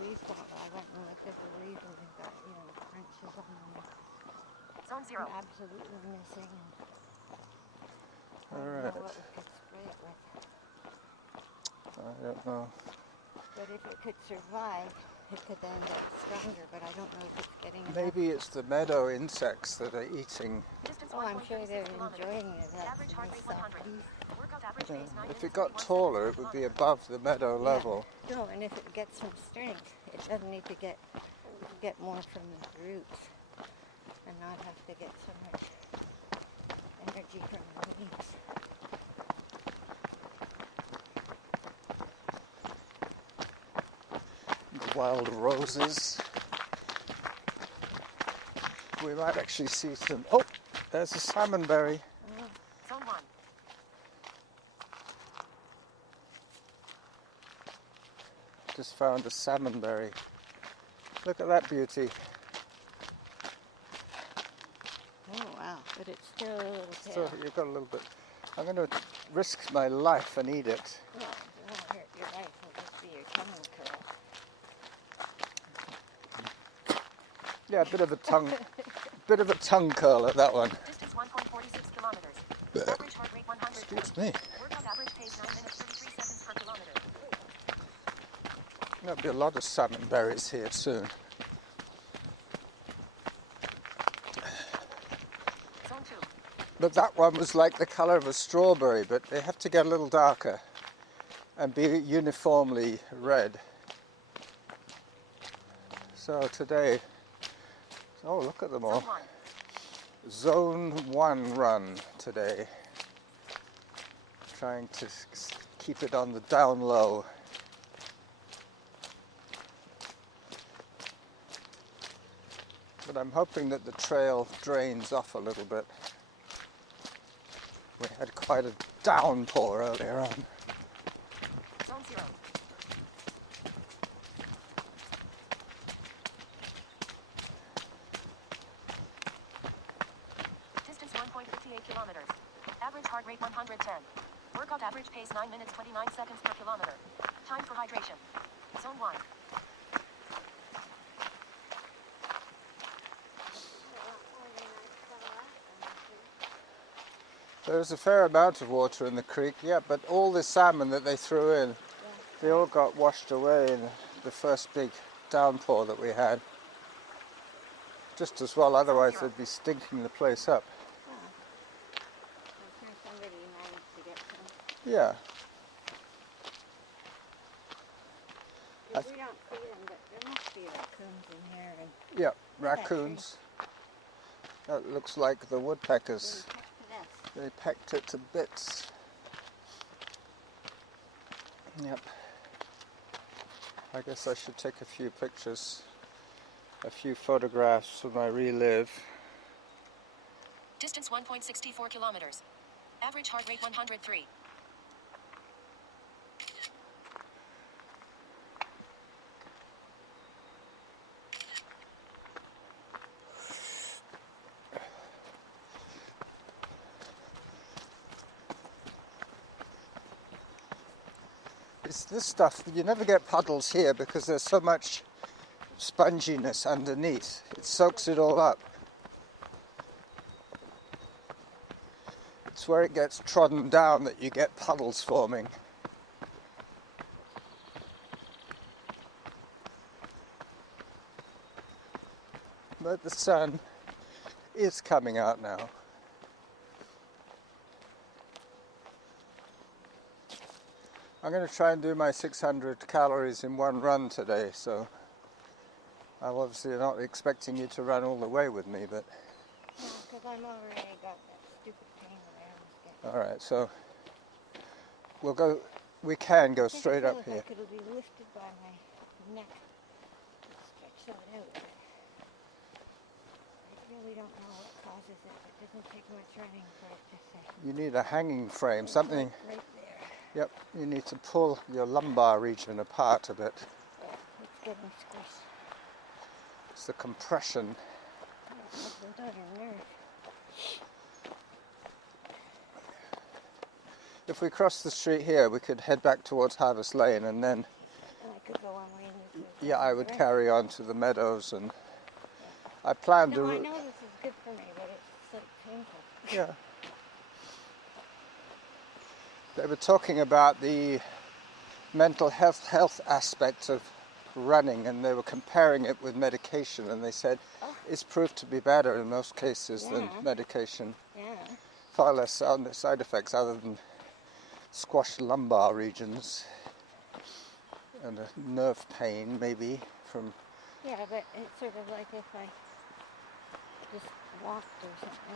leaves that way. I don't know if there's a reason they've got, you know, the branches on them. Zone 0. Absolutely missing. All I don't right. know what we could spray it with. I don't know. But if it could survive, it could end up stronger, but I don't know if it's getting Maybe it's the meadow insects that are eating. Oh, I'm sure they're enjoying it. That's nice soft leaf. If it got taller, it would be above the meadow level. No, and if it gets some strength, it doesn't need to get more from the roots and not have to get so much energy from the leaves. The wild roses. We might actually see some. Oh, there's a salmonberry. Zone 1. Just found a salmonberry. Look at that beauty. Oh wow, but it's still a little So pale. you've got a little bit. I'm going to risk my life and eat it. Well, it won't hurt your life, it'll just be your tongue curl. Yeah, a bit of a tongue curler, that one. Distance 1.46 kilometers. Average heart rate 100. Excuse me. Workout average pace 9 minutes 33 seconds per kilometer. There'll be a lot of salmonberries here soon. Zone 2. But that one was like the colour of a strawberry, but they have to get a little darker and be uniformly red. So today, oh look at them all. Zone 1. Zone 1 run today. Trying to keep it on the down low. But I'm hoping that the trail drains off a little bit. We had quite a downpour earlier on. Zone 0. Distance 1.58 kilometers. Average heart rate 110. Workout average pace 9 minutes 29 seconds per kilometer. Time for hydration. Zone 1. There's a fair amount of water in the creek, yeah, but all the salmon that they threw in, they all got washed away in the first big downpour that we had. Just as well, otherwise they'd be stinking the place up. I'm sure somebody managed to get some. Yeah. If we don't see them, but there must be raccoons in here. And Yeah, raccoons. That looks like the woodpeckers. They pecked it to bits. Yep. I guess I should take a few pictures, a few photographs for my relive. Distance 1.64 kilometers. Average heart rate 103. It's this stuff, you never get puddles here because there's so much sponginess underneath. It soaks it all up. It's where it gets trodden down that you get puddles forming. But the sun is coming out now. I'm going to try and do my 600 calories in one run today, so I'm obviously not expecting you to run all the way with me, but... No, because I'm already got that stupid pain in my arms. Alright, so we can go straight up here. Like it'll be lifted by my neck. Stretch that out. I really don't know what causes it. It doesn't take much running for it to say. You need a hanging frame, something. Right there. Yep, you need to pull your lumbar region apart a bit. Yeah, it's getting squished. It's the compression. It's on your nerve. If we cross the street here, we could head back towards Harvest Lane and then could go on way in the Yeah, I would right. carry on to the meadows, and I planned No, I to. know this is good for me, but it's so painful. Yeah. They were talking about the mental health aspect of running, and they were comparing it with medication, and they said Oh. it's proved to be better in most cases than Yeah. medication. Yeah. Far less side effects other than squashed lumbar regions and a nerve pain maybe from. Yeah, but it's sort of like if I just walked or something.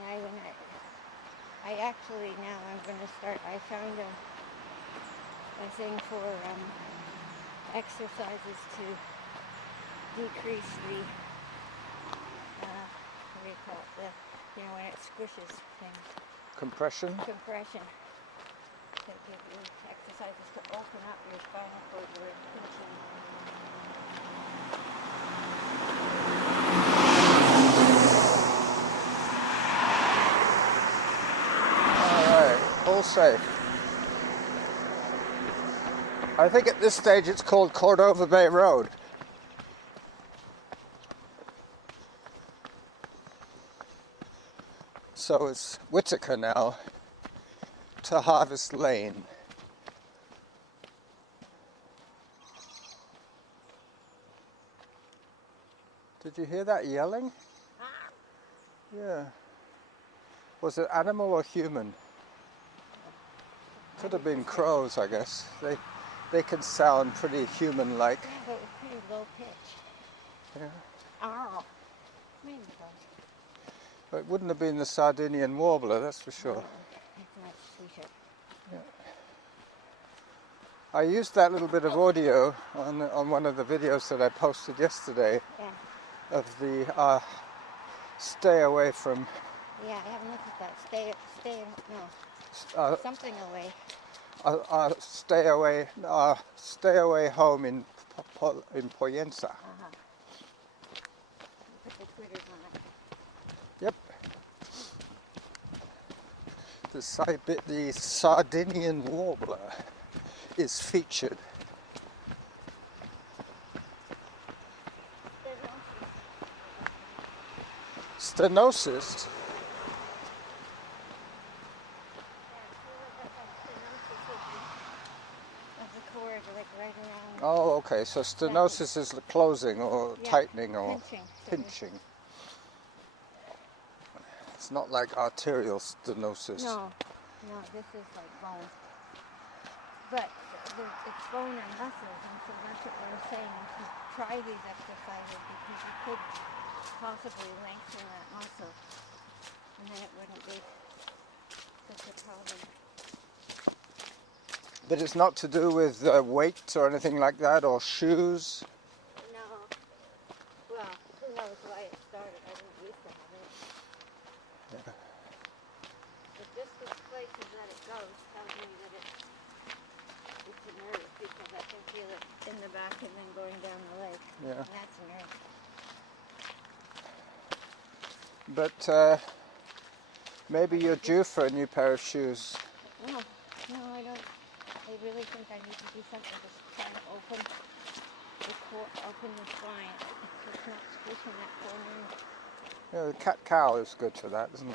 I actually now I'm going to start. I found a thing for exercises to decrease the what do you call it? When it squishes things. Compression? Compression. To give you exercises to open up your spinal cord where it's pinching. Alright, all safe. I think at this stage it's called Cordova Bay Road. So it's Whitaker now to Harvest Lane. Did you hear that yelling? Yeah. Was it animal or human? Could have been crows, I guess. They can sound pretty human-like. Yeah, but it was pretty low pitch. Yeah. Ow. Maybe so. But it wouldn't have been the Sardinian warbler, that's for sure. No, it's much sweeter. I used that little bit of audio on one of the videos that I posted yesterday Yeah. of the stay away from Yeah, I haven't looked at that. Something away. stay away home in Poyensa. Uh-huh. Put the critters on it. Yep. The Sardinian warbler is featured. Stenosis. Of the cord, like right around. Oh, okay. So stenosis is the closing or Yeah, tightening or pinching. pinching. It's not like arterial stenosis. No, this is like bone. But it's bone and muscles, and so that's what we're saying. To try these exercises because you could possibly lengthen that muscle, and then it wouldn't be such a problem. But it's not to do with weight or anything like that, or shoes. No. Well, who knows why it started? I didn't used to have it. Yeah. But just the places that it goes tells me that it's a nerve, because I can feel it in the back and then going down the leg. Yeah. And that's a nerve. But maybe you're due for a new pair of shoes. No, I don't. I really think I need to do something to try and open the spine. It's not squishing that corner. Yeah, the cat-cow is good for that, isn't it?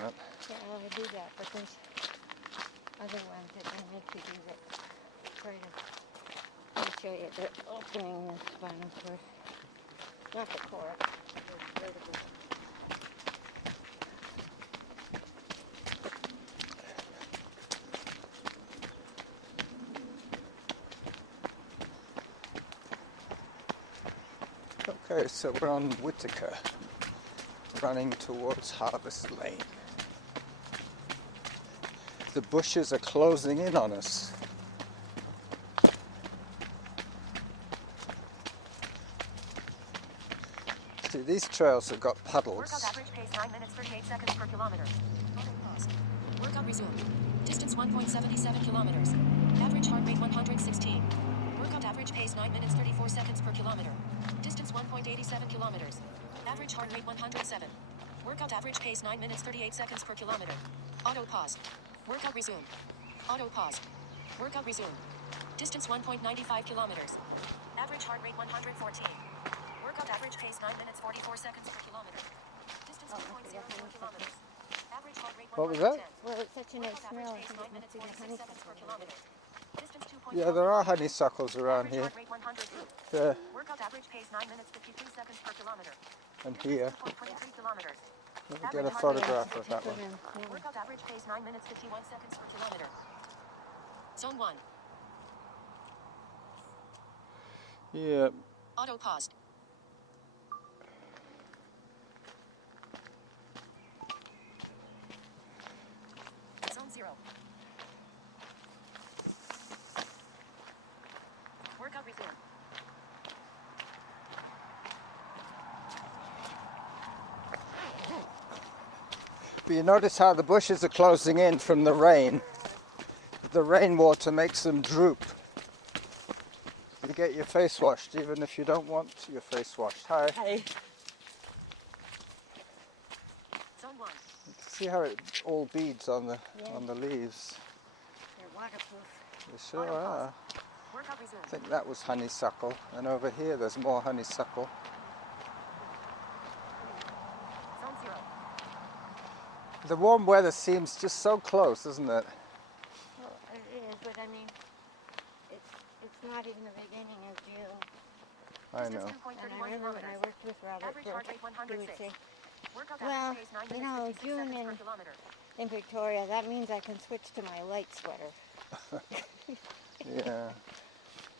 Yeah, well, I do that, but there's other ones that don't make you do that. Try to, let me show you. They're opening the spinal cord. Not the cord, the vertebrae. Okay, so we're on Whitaker, running towards Harvest Lane. The bushes are closing in on us. See, these trails have got puddles. Workout average pace 9 minutes 38 seconds per kilometer. Pause. Workout resumed. Distance 1.77 kilometers. Average heart rate 116. Workout average pace 9 minutes 34 seconds per kilometer. Distance 1.87 kilometers. Average heart rate 107. Workout average pace 9 minutes 38 seconds per kilometer. Auto pause. Workout resumed. Auto pause. Workout resumed. Distance 1.95 kilometers. Average heart rate 114. Workout average pace 9 minutes 44 seconds per kilometer. Distance 2.04 kilometers. Average heart rate 110. What was that? Well, it's such a nice Workout smell. average I pace think 9 it must minutes be the 46 seconds per honeysuckle. kilometer. Distance 2.4 Yeah, there are kilometers. honeysuckles around Average here. heart rate 102. There Workout average pace 9 minutes 52 seconds per kilometer. and here. 2.23 kilometers. Let me get a Average heart rate photograph of 62. that one. Workout average pace 9 minutes 51 seconds per kilometer. Zone 1. Yeah. Auto paused. Zone 0. Workout resumed. But you notice how the bushes are closing in from the rain. The rainwater makes them droop. You get your face washed even if you don't want your face washed. Hi. Hi. Zone 1. You can see how it all beads on the Yeah. leaves. They're waterproof. They sure are. Workout resumed. I think that was honeysuckle, and over here there's more honeysuckle. Zone 0. The warm weather seems just so close, isn't it? Well, it is, but I mean, it's not even the beginning of June. I know. And I remember when I worked with Robert Average heart rate Burke, he would 106. say, Workout well, average pace 9 you minutes know, 56 June seconds per in, kilometer. in Victoria, that means I can switch to my light sweater. Yeah.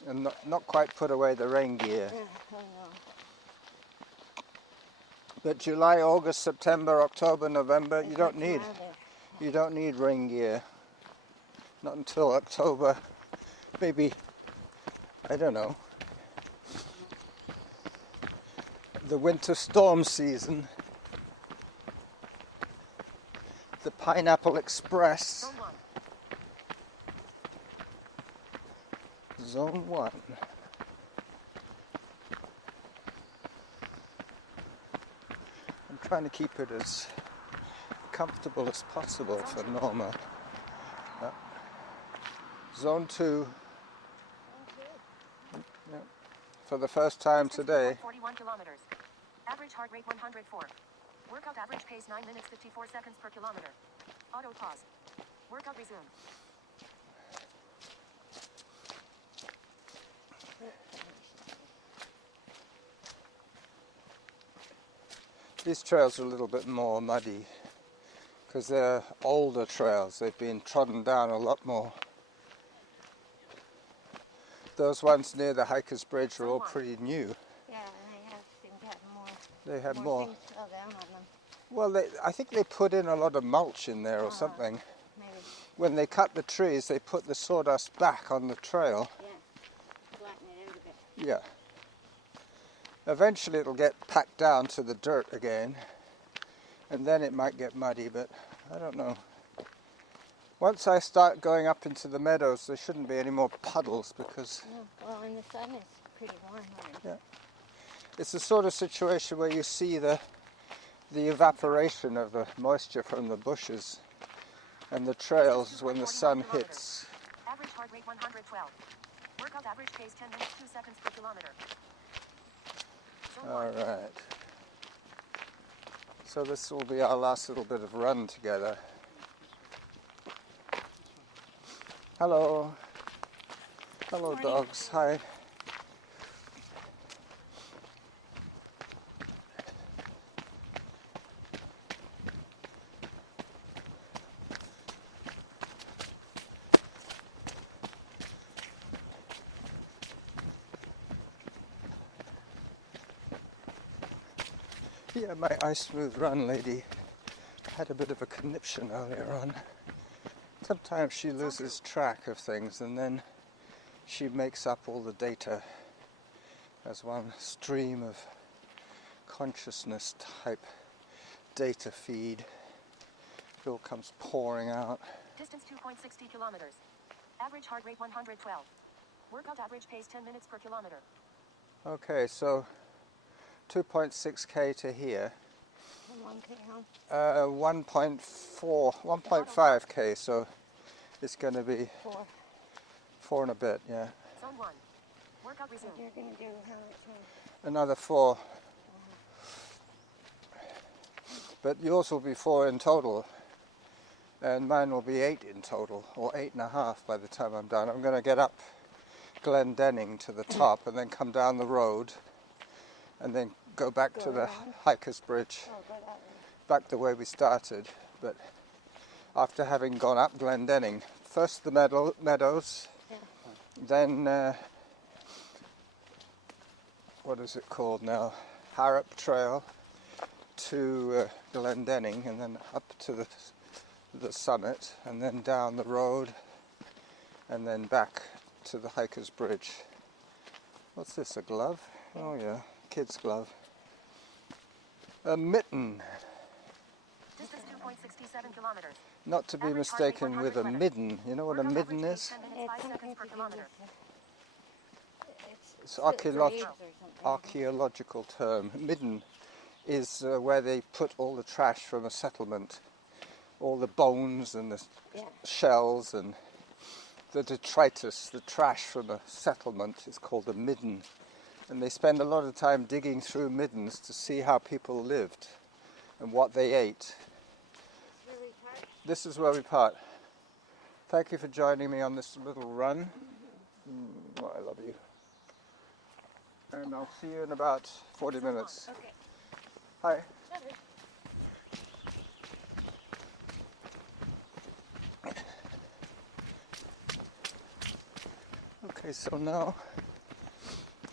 And not quite put away the rain gear. Oh no. But July, August, September, October, November, you don't need Milder. you don't need rain gear. Not until October. Maybe, I don't know, the winter storm season. The Pineapple Express. Zone 1. Zone 1. I'm trying to keep it as comfortable as possible for Norma. Zone 2. Yeah. For the first time today. 41 kilometers. Average heart rate 104. Workout average pace 9 minutes 54 seconds per kilometer. Auto pause. Workout resumed. These trails are a little bit more muddy because they're older trails. They've been trodden down a lot more. Those ones near the Hiker's Bridge are all pretty new. Yeah, and they seem to have more. They have more. Things fell down on them. Well, I think they put in a lot of mulch in there or something. Maybe. When they cut the trees, they put the sawdust back on the trail. Yeah. Flatten it out a bit. Yeah. Eventually it'll get packed down to the dirt again, and then it might get muddy, but I don't know. Once I start going up into the meadows, there shouldn't be any more puddles because No. Well, and the sun is pretty warm. Right? it's the sort of situation where you see the evaporation of the moisture from the bushes and the trails when the sun hits. Average heart rate 112. Workout average pace 10 minutes 2 seconds per kilometer. Zone 1. All right. So this will be our last little bit of run together. Hello. Hello, dogs. Hi. Yeah, my ice smooth run lady had a bit of a conniption earlier on. Sometimes she loses track of things and then she makes up all the data as one stream of consciousness type data feed. It all comes pouring out. Distance 2.60 kilometers. Average heart rate 112. Workout average pace 10 minutes per kilometer. Okay, so 2.6k to here. And 1K home. 1.5k, so it's going to be 4. 4 and a bit, yeah. Zone 1. Workout resumed. You're going to do how much more? Another 4. But yours will be 4 in total, and mine will be 8 in total, or 8.5 by the time I'm done. I'm going to get up Glen to the top and then come down the road and then go back to the hiker's bridge, Oh, go that way. back the way we started. But after having gone up Glen first the meadows, Yeah. then what is it called now? Harrop Trail to Glendenning, and then up to the summit, and then down the road, and then back to the hiker's bridge. What's this, a glove? Oh yeah, kid's glove. A mitten. Distance 2.67 kilometers. Not to be mistaken with a midden. You know what a midden is? 10 minutes, 5 seconds per kilometer. It's for AIDS or something. archaeological term. Midden is where they put all the trash from a settlement, all the bones and the Yeah. shells and the detritus, the trash from a settlement is called a midden. And they spend a lot of time digging through middens to see how people lived and what they ate. Really hard. This is where we part. Thank you for joining me on this little run. I love you. And I'll see you in about 40 minutes. Okay. Hi. Okay, so now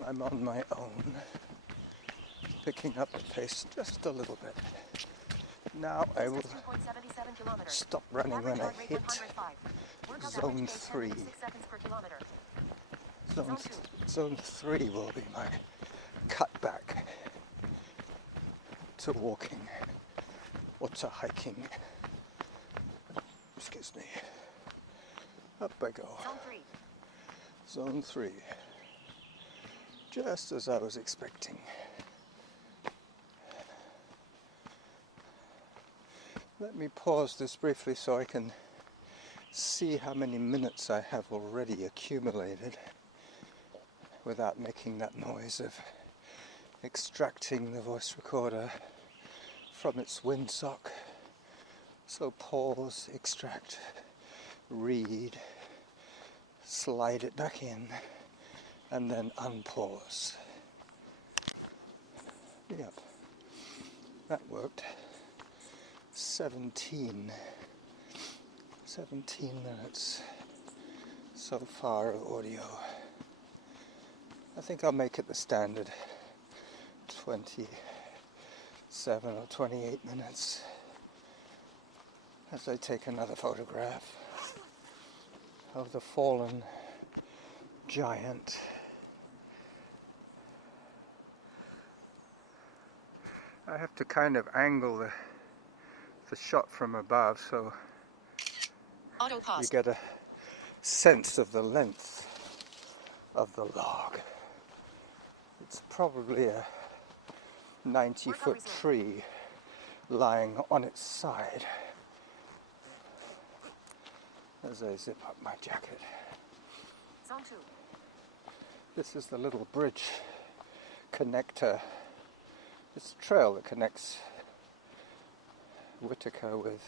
I'm on my own, picking up the pace just a little bit. Now I will 2.77 kilometers. stop running when I Average heart rate hit 105. Workout zone average pace 3. 10.6 seconds per kilometer. Zone 3 will be my cutback to walking or to hiking. Excuse me. Up I go. Zone 3. Zone 3. Just as I was expecting. Let me pause this briefly so I can see how many minutes I have already accumulated without making that noise of extracting the voice recorder from its windsock. So pause, extract, read, slide it back in, and then unpause. Yep, that worked. 17 minutes so far of audio. I think I'll make it the standard 27 or 28 minutes as I take another photograph of the fallen giant. I have to kind of angle the shot from above so Auto you pause. get a sense of the length of the log. It's probably a 90-foot tree lying on its side as I zip up my jacket. Zone 2. This is the little bridge connector. It's a trail that connects Whitaker with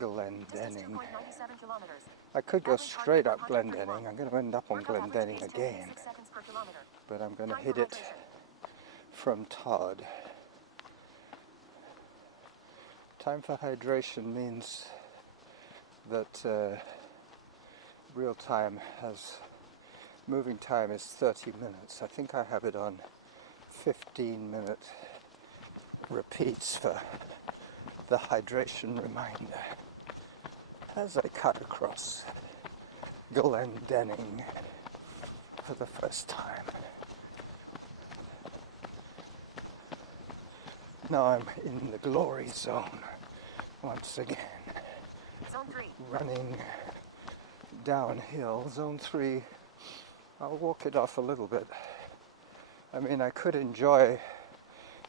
Distance Glendenning. 2.97 kilometers. I could go Average heart straight rate up 131. Glendenning. I'm going to end up on Workout average Glendenning pace again, 10.6 seconds per kilometer. but I'm going to Time hit for it hydration. from Todd. Time for hydration means that real time moving time is 30 minutes. I think I have it on 15-minute repeats for the hydration reminder as I cut across Glendenning for the first time. Now I'm in the glory zone once again, Zone 3. running downhill. Zone 3, I'll walk it off a little bit. I mean, I could enjoy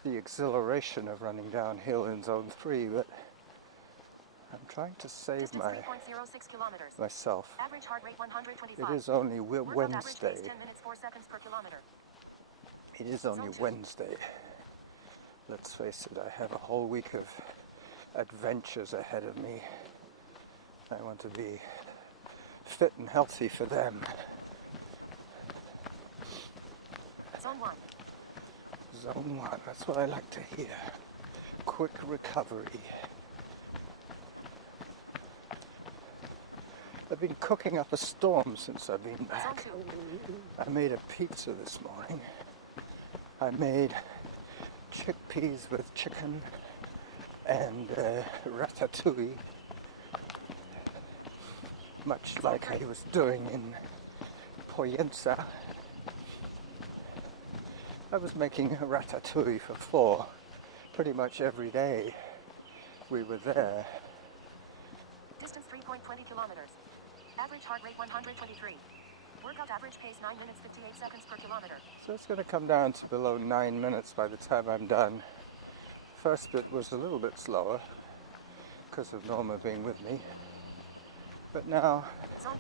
the exhilaration of running downhill in Zone 3, but I'm trying to save Distance 3.06 kilometers. myself. Average heart rate 125. It is only Workout average Wednesday. pace 10 minutes 4 seconds per kilometer. It is only Wednesday. Let's face it, I have a whole week of adventures ahead of me. I want to be fit and healthy for them. Zone 1. Zone 1, that's what I like to hear. Quick recovery. I've been cooking up a storm since I've been back. Zone 2. I made a pizza this morning. I made chickpeas with chicken and ratatouille, much like I was doing in Poyensa. I was making a ratatouille for 4 pretty much every day we were there. Distance 3.20 kilometers. Average heart rate 123. Workout average pace 9 minutes 58 seconds per kilometer. So it's going to come down to below 9 minutes by the time I'm done. First bit was a little bit slower because of Norma being with me. But now Zone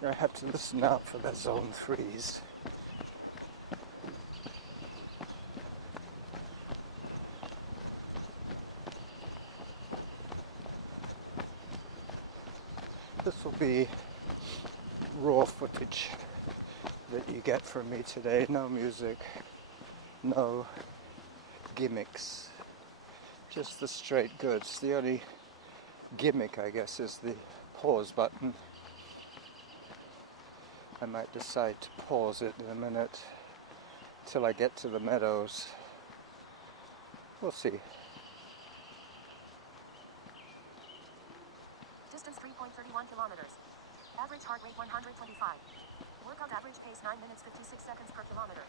2. I have to listen out for the zone 3s. This will be raw footage that you get from me today. No music, no gimmicks, just the straight goods. The only gimmick, I guess, is the pause button. I might decide to pause it in a minute till I get to the meadows. We'll see. Distance 3.31 kilometers. Average heart rate 125. Workout average pace 9 minutes 56 seconds per kilometer.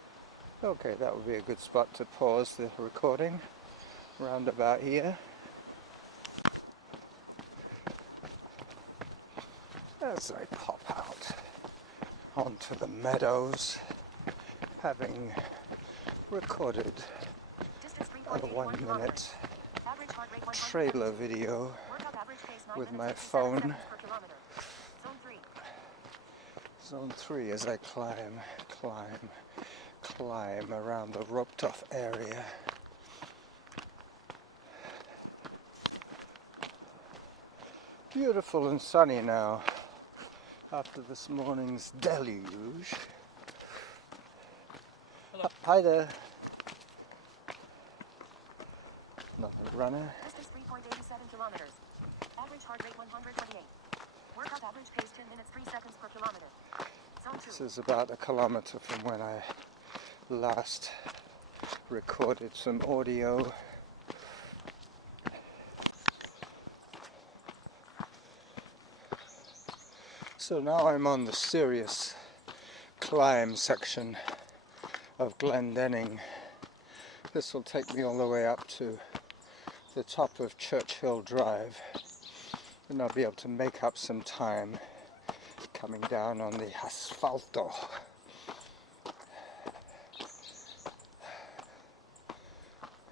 Okay, that would be a good spot to pause the recording, round about here. As I pop out onto the meadows, having recorded Distance a 3.81 kilometers. 1-minute Average heart rate 100. trailer video Workout average pace 9 with minutes my 57 phone. seconds per kilometer. Zone 3. Zone 3 as I climb around the roped off area. Beautiful and sunny now after this morning's deluge. Hi there. Another runner. Distance 3.87 kilometers. Average heart rate 128. Workout average pace 10 minutes 3 seconds per kilometer. Zone 2. This is about a kilometer from when I last recorded some audio. So now I'm on the serious climb section of Glen. This will take me all the way up to the top of Churchill Drive, and I'll be able to make up some time coming down on the asfalto.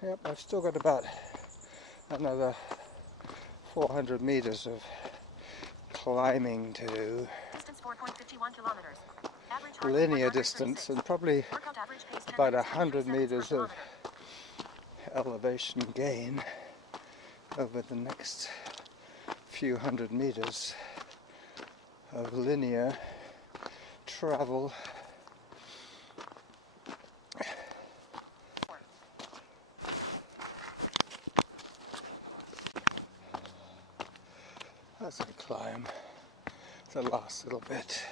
Yep, I've still got about another 400 meters of climbing to do. Distance 4.51 kilometers. Average heart rate Linear 136. distance, and probably Workout average pace 10 about minutes 100 53 seconds meters per of kilometer. elevation gain over the next few hundred meters of linear travel. As I climb the last little bit.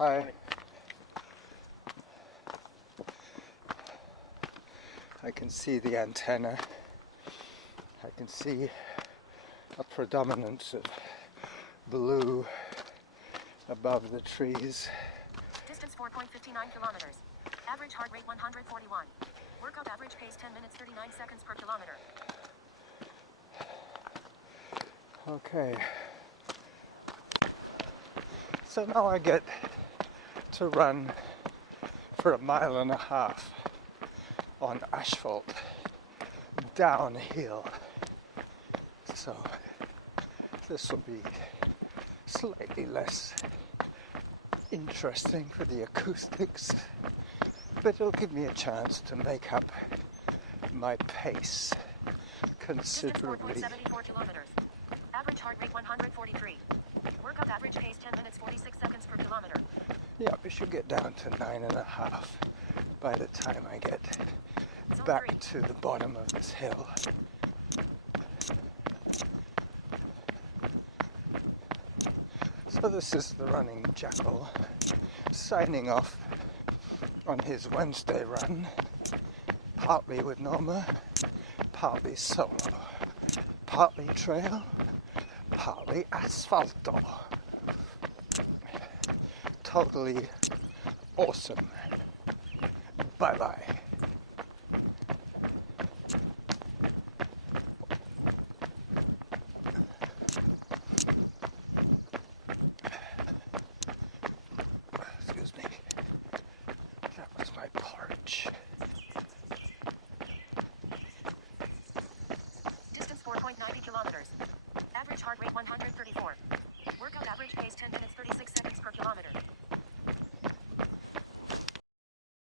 I can see the antenna. I can see a predominance of blue above the trees. Distance 4.59 kilometers. Average heart rate 141. Workout average pace 10 minutes 39 seconds per kilometer. Okay. So now I get to run for 1.5 miles on asphalt, downhill, This will be slightly less interesting for the acoustics, but it'll give me a chance to make up my pace considerably. Distance 4.74 kilometers. Average heart rate 143. Workout average pace 10 minutes 46 seconds per kilometer. Yeah, we should get down to 9.5 by the time I get Zone back 3. to the bottom of this hill. So this is the running jackal signing off on his Wednesday run, partly with Norma, partly solo, partly trail, partly asphalto. Totally awesome. Bye-bye. Excuse me. That was my porch. Distance 4.90 kilometers. Average heart rate 134. Workout average pace 10 minutes 36